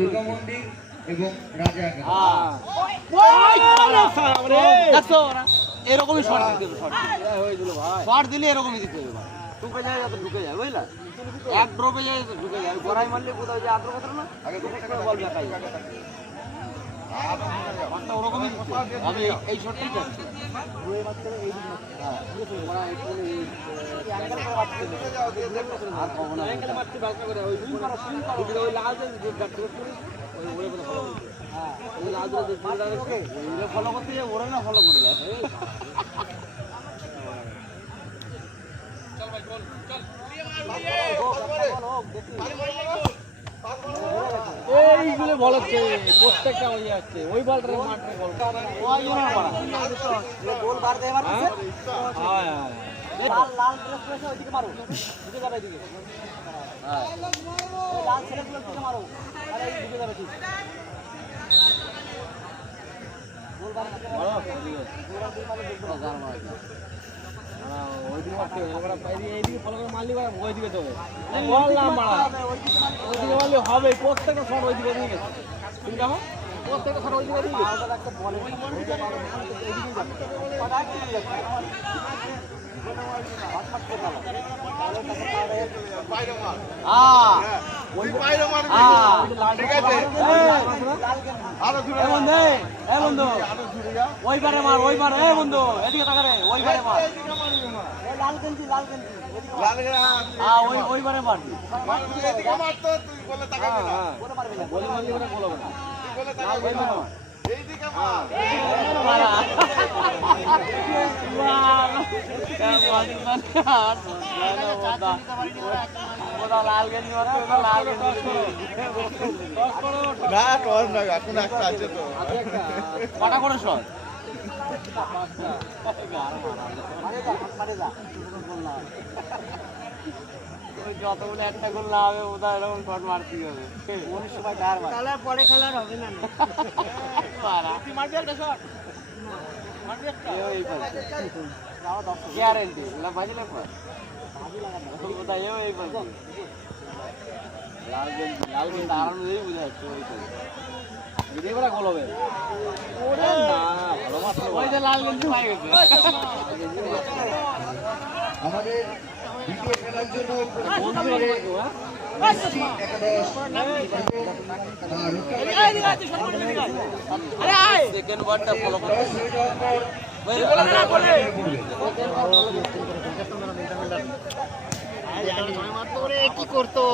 দুর্গা মন্দির এবং রাজা এরকমই শর্ট দিতে হবে, শর্ট দিলে এরকমই দিতে হবে। ঢুকে যায় যাতে ঢুকে যায়, বুঝলা? এক ড্রপে যায় ঢুকে যায়, গড়াই মারলে কোথাও যে আগ্রহ কথা না আগে বল দেখাই ওরকমই আমি এই শর্টটাই চাচ্ছি। ফলো করতে যায় ওরা না ফলো করে দেয়। এইগুলো বল হচ্ছে প্রত্যেকটা ওই যাচ্ছে ওই বলটা মাঠে বল গোল বার দেয় মারছে। হ্যাঁ লাল লাল ড্রেস পরে ওইদিকে মারো, দিকে যাবে এদিকে। হ্যাঁ লাল ছেলেগুলো দিকে মারো, আরে এই দিকে যাবে ঠিক। গোল বার দিকে মারো, গোল বার দিকে মারো দেখো না জার মারো। হ্যাঁ ওইদিকে মারতে হবে, এবারে এইদিকে ফলো করে মারলি বাবা ওইদিকে তো বল না মারা, ওইদিকে মারলে হবে। প্রত্যেকটা শট ওইদিকে দিয়ে গেছে, ঠিক আছে? প্রত্যেকটা শট ওইদিকে দিয়ে গেছে। আলাদা একটা বলে এইদিকে যাবে, ওইবারে মার, ওইবারে বন্ধু এদিকে তাকারে, ওইবারে মার লাল গেঞ্জি, লাল গেঞ্জি ওইবারে মার। বলে মারলি ওরা গোল হবে না, এইদিকে মার লাল গেঞ্জি মারে, লাল গেঞ্জি না টস না এখন একটা আছে তো কটা করে শট যতগুলো একটা গোল না হবে ওটা এরকম শট মারতেই হবে। অনেক সময় খেলার পরে খেলার হবে না মারবি একটা শট, মারবি একটা গ্যারান্টি না বাজিলে পর ওটা এই বলছি লাল গেঞ্জি, লাল গেঞ্জি আরাম দিয়েই বুঝা যাচ্ছে ওই তো ভিডিও করা গোল হবে। ওরে না ভালো মাত্র ওই যে লাল গেঞ্জি পাই গেছে। আমাদের দ্বিতীয় খেলার জন্য সেকেন্ড ওয়ার্ডটা ফলো করো কি করতো।